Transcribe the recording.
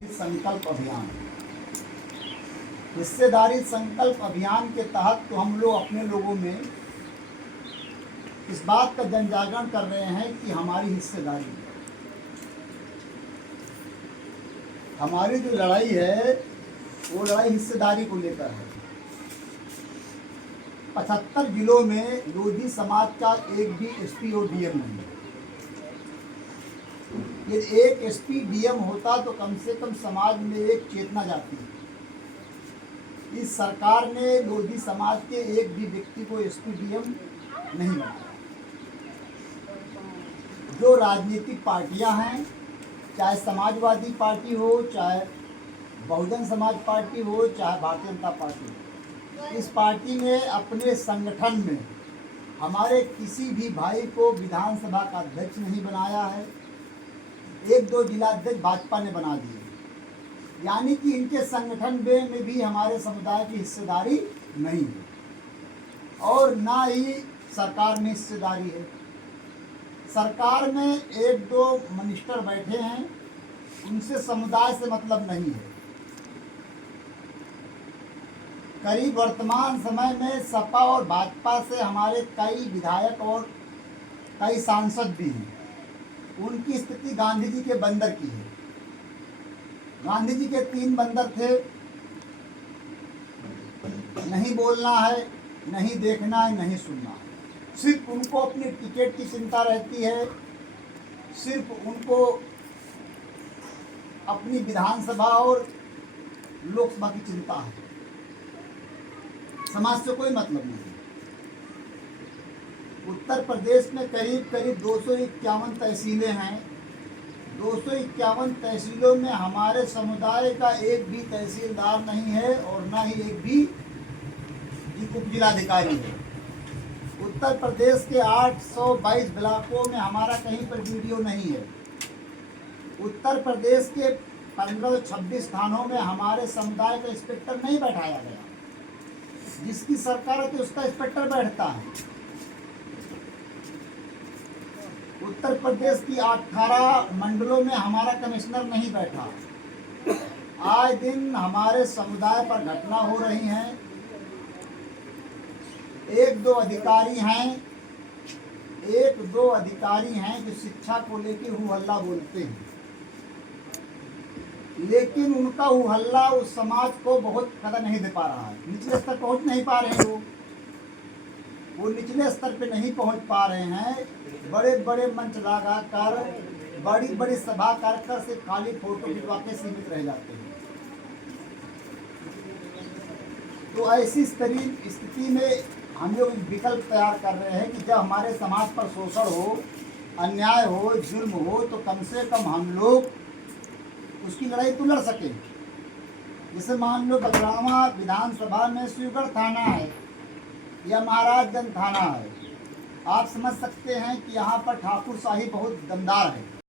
संकल्प अभियान हिस्सेदारी संकल्प अभियान के तहत तो हम लोग अपने लोगों में इस बात का जन जागरण कर रहे हैं कि हमारी हिस्सेदारी, हमारी जो लड़ाई है वो लड़ाई हिस्सेदारी को लेकर है। 75 जिलों में लोधी समाज का एक भी एसपी और डीएम नहीं है। यदि एक एसपी डीएम होता तो कम से कम समाज में एक चेतना जाती है। इस सरकार ने लोधी समाज के एक भी व्यक्ति को एसपी डीएम नहीं बनाया। जो राजनीतिक पार्टियां हैं, चाहे समाजवादी पार्टी हो, चाहे बहुजन समाज पार्टी हो, चाहे भारतीय जनता पार्टी हो, इस पार्टी ने अपने संगठन में हमारे किसी भी भाई को विधानसभा का अध्यक्ष नहीं बनाया है। एक दो जिलाध्यक्ष भाजपा ने बना दिए, यानी कि इनके संगठन में भी हमारे समुदाय की हिस्सेदारी नहीं है और ना ही सरकार में हिस्सेदारी है। सरकार में एक दो मिनिस्टर बैठे हैं, उनसे समुदाय से मतलब नहीं है। करीब वर्तमान समय में सपा और भाजपा से हमारे कई विधायक और कई सांसद भी हैं। उनकी स्थिति गांधी जी के बंदर की है। गांधी जी के 3 बंदर थे, नहीं बोलना है, नहीं देखना है, नहीं सुनना है। सिर्फ उनको अपनी टिकट की चिंता रहती है, सिर्फ उनको अपनी विधानसभा और लोकसभा की चिंता है। समाज से कोई मतलब नहीं। उत्तर प्रदेश में करीब 251 तहसीलें हैं। 251 तहसीलों में हमारे समुदाय का एक भी तहसीलदार नहीं है और ना ही एक भी उप जिलाधिकारी है। उत्तर प्रदेश के 822 ब्लॉकों में हमारा कहीं पर वीडियो नहीं है। उत्तर प्रदेश के 15-26 थानों में हमारे समुदाय का इंस्पेक्टर नहीं बैठाया गया। जिसकी सरकार है तो उसका इंस्पेक्टर बैठता है। उत्तर प्रदेश की 18 मंडलों में हमारा कमिश्नर नहीं बैठा। आए दिन हमारे समुदाय पर घटना हो रही हैं। एक दो अधिकारी हैं जो शिक्षा को लेकर हु हल्ला बोलते हैं, लेकिन उनका हु हल्ला उस समाज को बहुत कदर नहीं दे पा रहा है। निचले स्तर पहुंच नहीं पा रहे हैं। वो निचले स्तर पे नहीं पहुंच पा रहे हैं। बड़े बड़े मंच लगाकर, बड़ी बड़ी सभा कर से खाली फोटो खिंचवा के सीमित रह जाते हैं। तो ऐसी स्थिति में हम लोग विकल्प तैयार कर रहे हैं कि जब हमारे समाज पर शोषण हो, अन्याय हो, जुल्म हो, तो कम से कम हम लोग उसकी लड़ाई तो लड़ सकें। जैसे मान लो बगरामा विधानसभा में शिवगढ़ थाना है या महाराजगंज थाना है। आप समझ सकते हैं कि यहाँ पर ठाकुर शाही बहुत दमदार है।